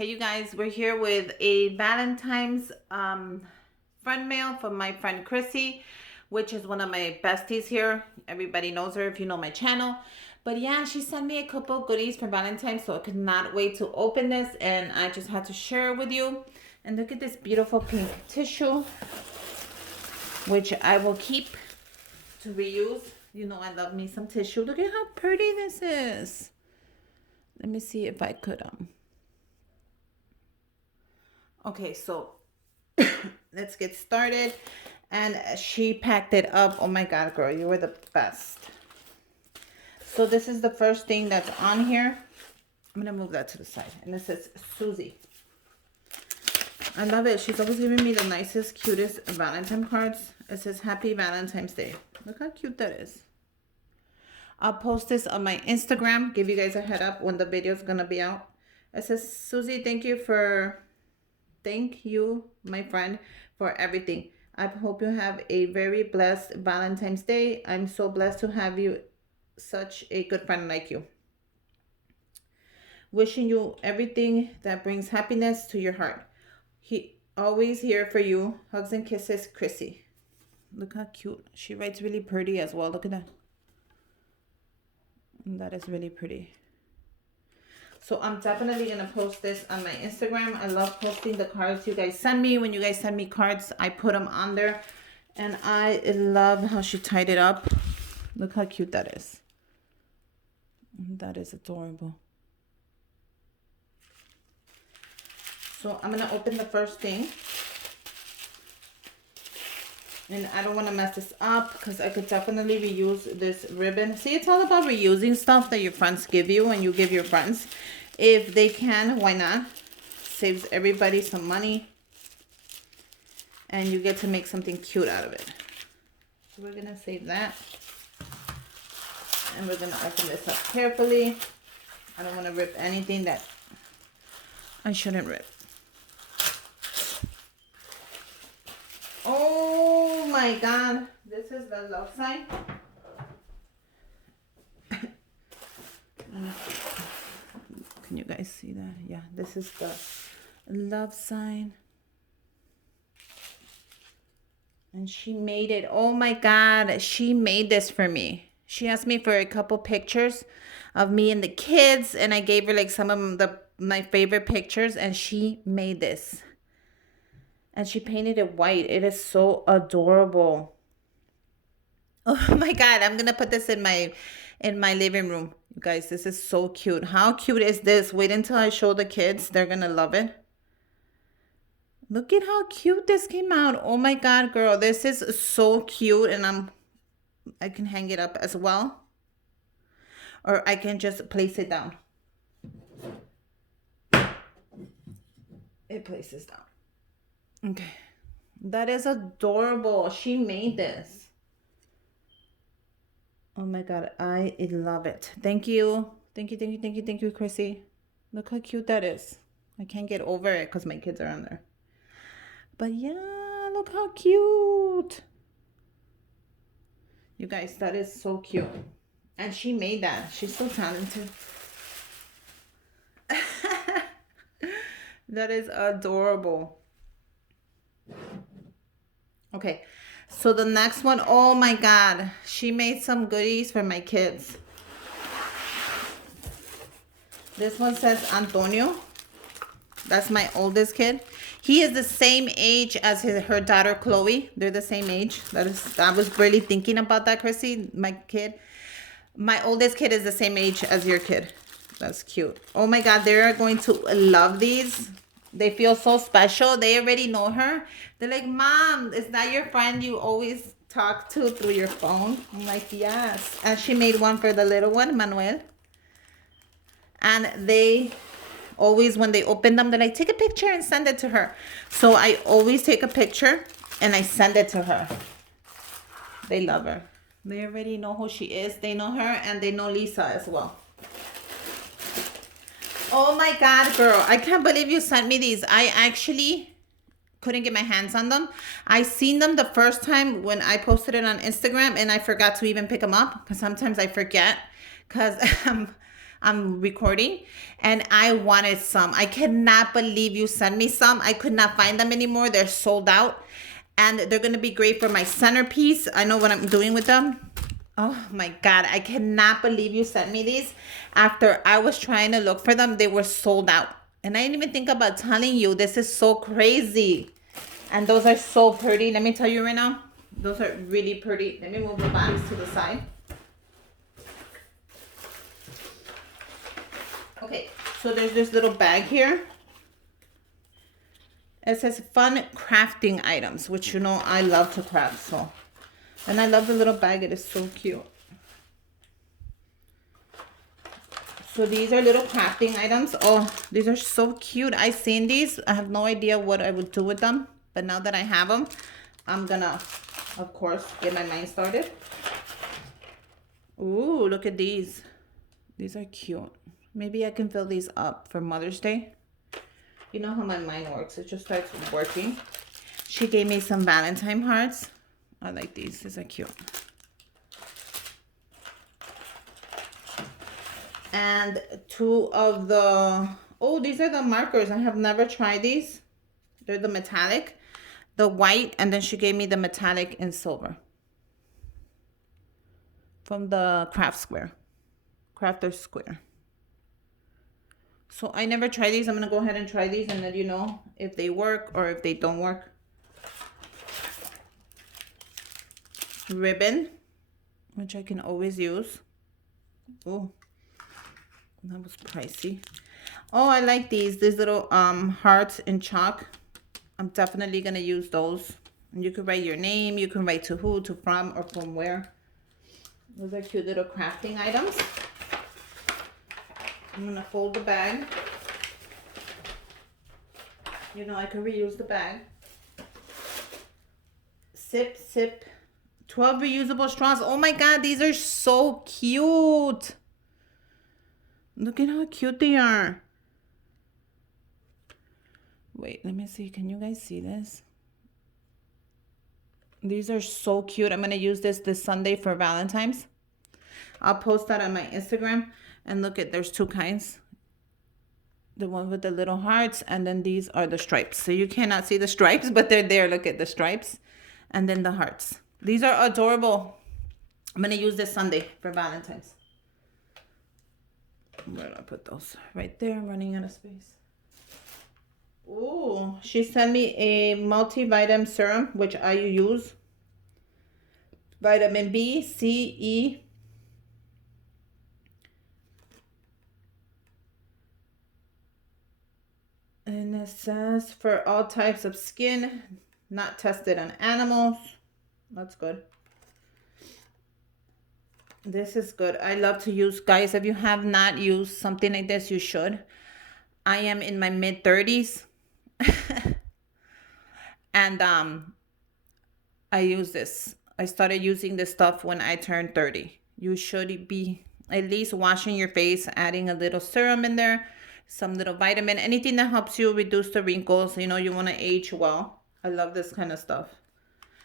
Hey you guys, we're here with a Valentine's friend mail from my friend Christy, which is one of my besties here. Everybody knows her if you know my channel. But yeah, she sent me a couple goodies for Valentine's, so I could not wait to open this, and I just had to share it with you. And look at this beautiful pink tissue, which I will keep to reuse. You know I love me some tissue. Look at how pretty this is. Let me see if I could Okay, so let's get started. And she packed it up. Oh my God, girl, you were the best. So this is the first thing that's on here. I'm gonna move that to the side. And this says Susie. I love it. She's always giving me the nicest, cutest Valentine cards. It says Happy Valentine's Day. Look how cute that is. I'll post this on my Instagram. Give you guys a head up when the video is gonna be out. It says, Susie, thank you, my friend, for everything. I hope you have a very blessed Valentine's Day. I'm so blessed to have you, such a good friend like you. Wishing you everything that brings happiness to your heart. He always here for you. Hugs and kisses, Chrissy. Look how cute. She writes really pretty as well. Look at that. That is really pretty. So I'm definitely going to post this on my Instagram. I love posting the cards you guys send me. When you guys send me cards, I put them on there. And I love how she tied it up. Look how cute that is. That is adorable. So I'm going to open the first thing. And I don't want to mess this up because I could definitely reuse this ribbon. See, it's all about reusing stuff that your friends give you and you give your friends. If they can, why not? Saves everybody some money. And you get to make something cute out of it. So we're going to save that. And we're going to open this up carefully. I don't want to rip anything that I shouldn't rip. Oh my God, this is the love sign. Can you guys see that? Yeah, this is the love sign. And she made it. Oh my God, she made this for me. She asked me for a couple pictures of me and the kids, and I gave her like some of my favorite pictures, and she made this. And she painted it white. It is so adorable. Oh my God, I'm gonna put this in my living room. You guys, this is so cute. How cute is this? Wait until I show the kids. They're gonna love it. Look at how cute this came out. Oh my God, girl, this is so cute. And I can hang it up as well. Or I can just place it down. It places down. Okay, that is adorable. She made this. Oh my God, I love it. Thank you. Thank you, Chrissy. Look how cute that is. I can't get over it because my kids are on there. But yeah, look how cute. You guys, that is so cute. And she made that. She's so talented. That is adorable. Okay, so the next one, oh my God, she made some goodies for my kids. This one says Antonio. That's my oldest kid. He is the same age as her daughter Chloe. They're the same age. I was really thinking about that, Chrissy. My oldest kid is the same age as your kid. That's cute. Oh my God, they're going to love these. They feel so special. They already know her. They're like, Mom, is that your friend you always talk to through your phone? I'm like, yes. And she made one for the little one, Manuel. And they always, when they open them, they're like, take a picture and send it to her. So I always take a picture and I send it to her. They love her. They already know who she is. They know her and they know Lisa as well. Oh my God, girl. I can't believe you sent me these. I actually couldn't get my hands on them. I seen them the first time when I posted it on Instagram and I forgot to even pick them up because sometimes I forget because I'm recording, and I wanted some. I cannot believe you sent me some. I could not find them anymore. They're sold out, and they're gonna be great for my centerpiece. I know what I'm doing with them. Oh my God, I cannot believe you sent me these. After I was trying to look for them, they were sold out. And I didn't even think about telling you. This is so crazy. And those are so pretty. Let me tell you right now. Those are really pretty. Let me move the bags to the side. Okay, so there's this little bag here. It says fun crafting items, which you know I love to craft. So, and I love the little bag. It is so cute. So these are little crafting items. Oh, these are so cute. I seen these. I have no idea what I would do with them. But now that I have them, I'm gonna, of course, get my mind started. Ooh, look at these. These are cute. Maybe I can fill these up for Mother's Day. You know how my mind works. It just starts working. She gave me some Valentine Hearts. I like these. These are cute. And two of the, oh, these are the markers. I have never tried these. They're the metallic, the white, and then she gave me the metallic in silver from the Crafter Square. So I never tried these. I'm going to go ahead and try these and let you know if they work or if they don't work. Ribbon, which I can always use. Oh, that was pricey. Oh, I like these little hearts in chalk. I'm definitely gonna use those. And you can write your name. You can write to who, to from, or from where. Those are cute little crafting items. I'm gonna fold the bag. You know I can reuse the bag. Sip, sip. 12 reusable straws. Oh my God, these are so cute. Look at how cute they are. Wait, let me see. Can you guys see this? These are so cute. I'm going to use this Sunday for Valentine's. I'll post that on my Instagram. And look at, there's two kinds. The one with the little hearts, and then these are the stripes. So you cannot see the stripes, but they're there. Look at the stripes. And then the hearts. These are adorable. I'm going to use this Sunday for Valentine's. Where do I put those? Right there. I'm running out of space. Ooh, she sent me a multivitamin serum, which I use. Vitamin B, C, E. And it says for all types of skin, not tested on animals. That's good. This is good. I love to use, guys, if you have not used something like this, you should. I am in my mid-30s. And I use this. I started using this stuff when I turned 30. You should be at least washing your face, adding a little serum in there, some little vitamin, anything that helps you reduce the wrinkles. You know, you want to age well. I love this kind of stuff.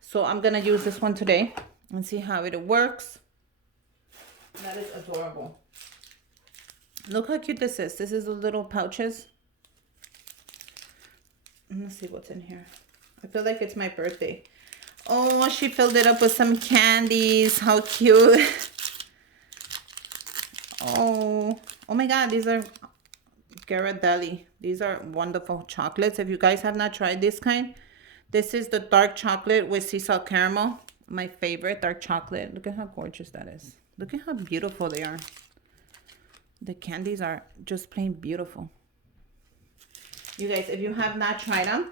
So I'm going to use this one today and see how it works. That is adorable. Look how cute this is. This is the little pouches. Let's see what's in here. I feel like it's my birthday. Oh, she filled it up with some candies. How cute. Oh my God. These are Ghirardelli. These are wonderful chocolates. If you guys have not tried this kind, this is the dark chocolate with sea salt caramel. My favorite dark chocolate. Look at how gorgeous that is. Look at how beautiful they are. The candies are just plain beautiful. You guys, if you have not tried them,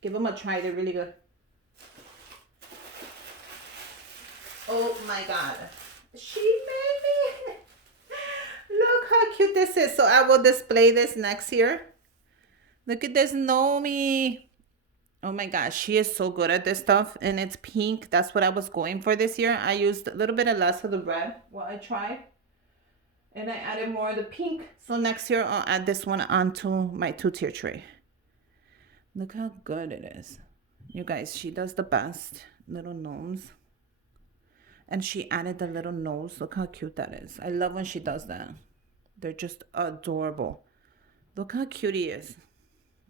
give them a try. They're really good. Oh my God. She made me. Look how cute this is. So I will display this next year. Look at this Nomi. Oh my gosh, she is so good at this stuff. And it's pink. That's what I was going for this year. I used a little bit of less of the red while I tried. And I added more of the pink. So next year I'll add this one onto my 2-tier tray. Look how good it is. You guys, she does the best. Little gnomes. And she added the little nose. Look how cute that is. I love when she does that. They're just adorable. Look how cute he is.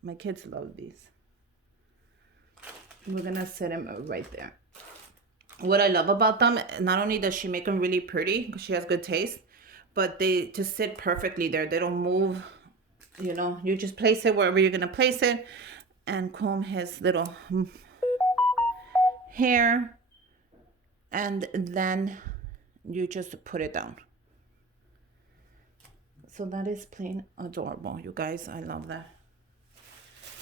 My kids love these. We're gonna set him right there. What I love about them, not only does she make them really pretty because she has good taste, but they just sit perfectly there. They don't move. You know, you just place it wherever you're gonna place it and comb his little hair, and then you just put it down. So that is plain adorable, you guys. I love that.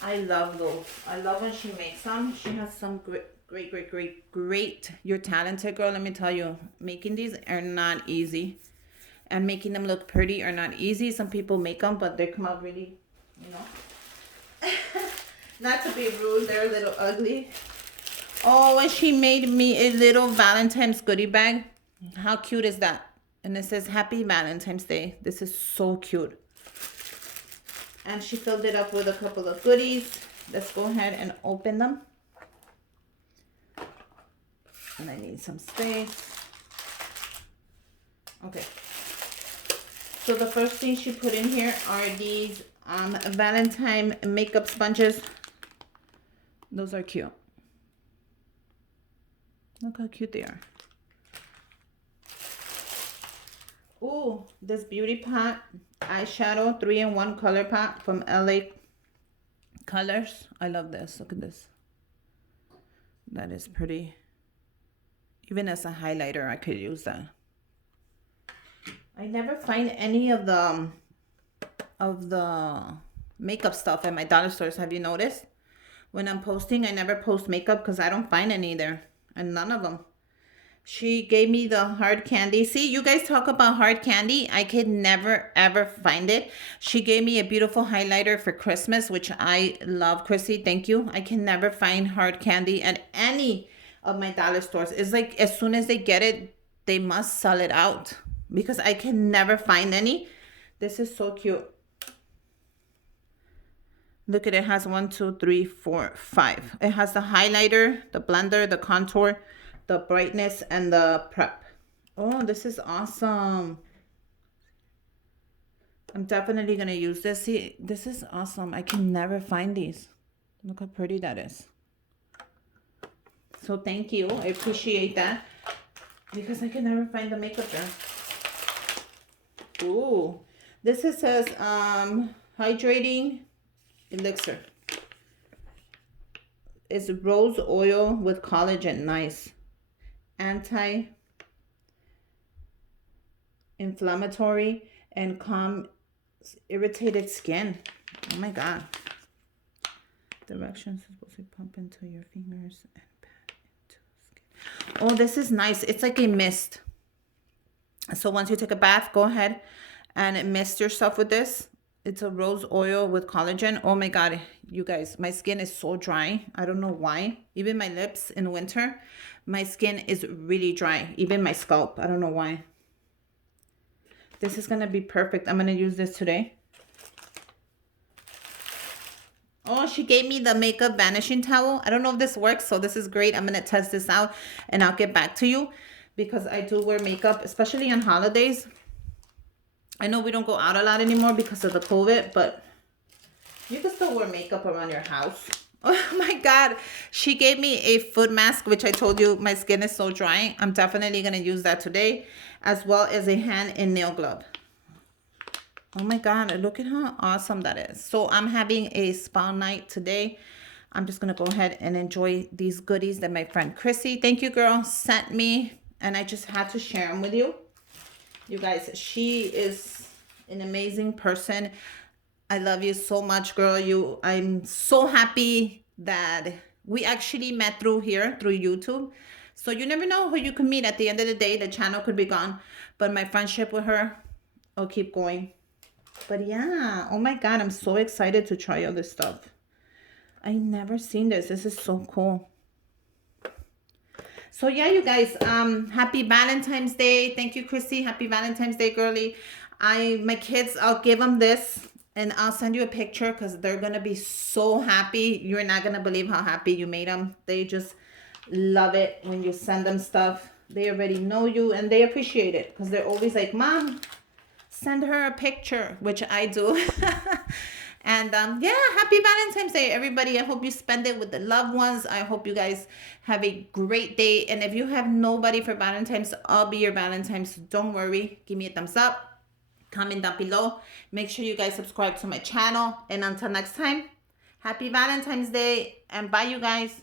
I love those. I love when she makes them. She has some great. You're talented, girl. Let me tell you, making these are not easy, and making them look pretty are not easy. Some people make them, but they come out really, you know. Not to be rude, they're a little ugly. Oh, and she made me a little Valentine's goodie bag. How cute is that? And it says Happy Valentine's Day. This is so cute. And she filled it up with a couple of goodies. Let's go ahead and open them. And I need some space. Okay. So the first thing she put in here are these Valentine makeup sponges. Those are cute. Look how cute they are. Ooh, this Beauty Pot eyeshadow 3-in-1 color pot from LA Colors. I love this. Look at this. That is pretty. Even as a highlighter, I could use that. I never find any of the makeup stuff at my dollar stores. Have you noticed? When I'm posting, I never post makeup because I don't find any there. And none of them. She gave me the hard candy. See, you guys talk about hard candy. I could never, ever find it. She gave me a beautiful highlighter for Christmas, which I love, Christy. Thank you. I can never find hard candy at any of my dollar stores. It's like as soon as they get it, they must sell it out because I can never find any. This is so cute. Look at it. It has 1, 2, 3, 4, 5. It has the highlighter, the blender, the contour, the brightness, and the prep. Oh, this is awesome. I'm definitely going to use this. See, this is awesome. I can never find these. Look how pretty that is. So thank you. I appreciate that because I can never find the makeup there. Ooh, this says Hydrating Elixir. It's rose oil with collagen. Nice. Anti-inflammatory and calm irritated skin. Oh my god. Directions are supposed to pump into your fingers and pat into skin. Oh, this is nice. It's like a mist. So once you take a bath, go ahead and mist yourself with this. It's a rose oil with collagen. Oh my god, you guys, my skin is so dry. I don't know why. Even my lips in winter, my skin is really dry. Even my scalp, I don't know why. This is gonna be perfect. I'm gonna use this today. Oh, she gave me the makeup vanishing towel. I don't know if this works, so this is great. I'm gonna test this out and I'll get back to you because I do wear makeup, especially on holidays. I know we don't go out a lot anymore because of the COVID, but you can still wear makeup around your house. Oh my god, she gave me a foot mask, which I told you my skin is so dry. I'm definitely going to use that today, as well as a hand and nail glove. Oh my god, look at how awesome that is. So I'm having a spa night today. I'm just going to go ahead and enjoy these goodies that my friend Christy, thank you girl, sent me, and I just had to share them with you. You guys, she is an amazing person. I love you so much, girl. I'm so happy that we actually met through here, through YouTube. So you never know who you can meet. At the end of the day, the channel could be gone, but my friendship with her will keep going. But yeah, oh my god, I'm so excited to try all this stuff. I never seen this. This is so cool. So yeah, you guys, happy Valentine's Day. Thank you, Christy. Happy Valentine's Day, girly. My kids, I'll give them this and I'll send you a picture because they're going to be so happy. You're not going to believe how happy you made them. They just love it when you send them stuff. They already know you and they appreciate it because they're always like, Mom, send her a picture, which I do. And yeah, happy Valentine's Day, everybody. I hope you spend it with the loved ones. I hope you guys have a great day. And if you have nobody for Valentine's, I'll be your Valentine's. So don't worry. Give me a thumbs up. Comment down below. Make sure you guys subscribe to my channel. And until next time, happy Valentine's Day. And bye, you guys.